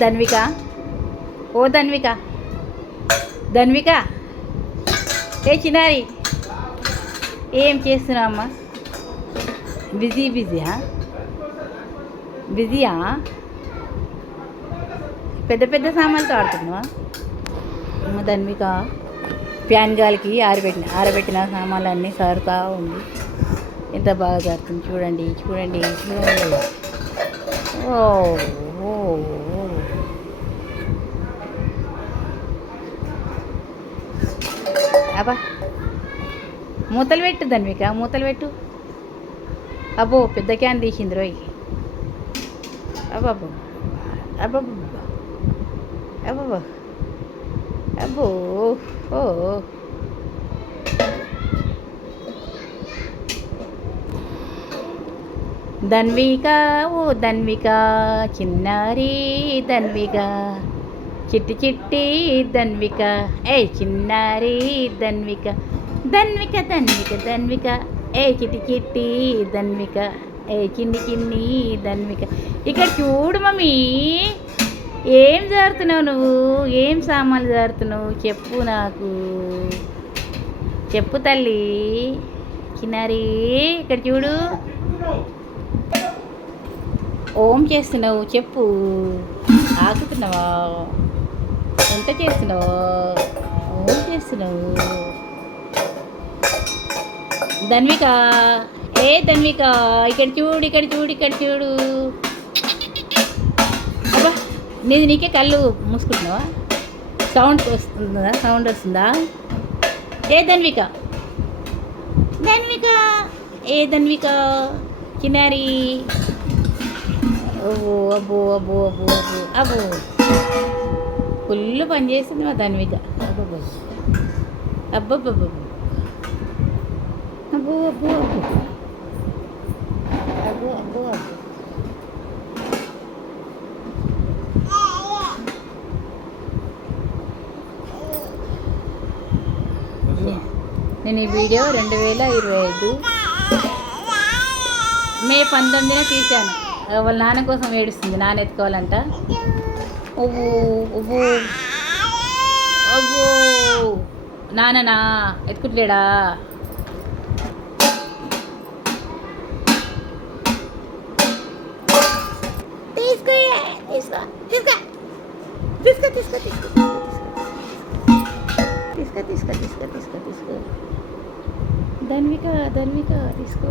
ధన్విక? ఓ ధన్విక. ధన్విక? ఏ చిన్నారి? ఏం చేస్తున్నావమ్మా? బిజీ బిజీయా? బిజీయా? పెద్ద పెద్ద సామాన్లతో ఆడుతున్నావా? ధన్విక ఫ్యాన్ గాలికి ఆరబెట్టిన ఆరబెట్టిన సామాన్లు అన్నీ సారుతా ఉంది. ఎంత బాగా జరుగుతుంది చూడండి చూడండి చూడండి. ఓ ఓ, ఓ. అబ్బా. మూతలు పెట్టు ధన్విక మూతలు పెట్టు. అబ్బో పెద్ద క్యాన్ తీసింది రోయ్. అబ్బబ్బో అబ్బబ్బో అబ్బబ్బో. అబ్బో ఓ. ధన్విక ఓ ధన్విక చిన్నారి ధన్విక. చిట్టి చిట్టి ధన్విక. ఏ చిన్నారి ధన్విక. ధన్విక ధన్విక ధన్విక. ఏ చిట్టి చిట్టి ధన్విక. ఏ చిన్ని చిన్ని ధన్విక. ఇక్కడ చూడు మమ్మీ ఏం జారుతున్నావు నువ్వు? ఏం సామాన్లు జారుతున్నావు? చెప్పు నాకు. చెప్పు తల్లి. చిన్నారి ఇక్కడ చూడు. ఓం చేస్తున్నావు చెప్పు. ఆకుతున్నావా ఎంత చేసినావు? ఏం చేస్తున్నావు ధన్విక ఏ ధన్విక ఇక్కడ చూడు ఇక్కడ చూడు ఇక్కడ చూడు. అబ్బా నీది నీకే కళ్ళు మూసుకుంటున్నావా? సౌండ్ వస్తుందా? సౌండ్ వస్తుందా? ఏ ధన్విక? ధన్విక ఏ ధన్విక? కినారి. అబ్బో అబ్బో అబ్బో అబ్బో అబ్బో అబ్బో. ఫుల్ పని చేసింది మా అబ్బో అబ్బబ్బబ్బో. అబ్బో అబ్బో అబ్బో. అబ్బో అబ్బో అబ్బో. నేను ఈ వీడియో రెండు వేల ఇరవై ఐదు మే పంతొమ్మిదిన తీశాను. వాళ్ళ నాన్న కోసం ఏడుస్తుంది. నాన్న ఎత్తుకోవాలంట. ఓవ్వు ఓవ్వు అవ్వో నాన్ననా ఎత్తుకుంటలేడా? తీసుకో తీసుకో. తీసుకో తీసుకో తీసుకో. తీసుకో తీసుకో తీసుకో తీసుకో తీసుకో. ధన్విక ధన్విక తీసుకో.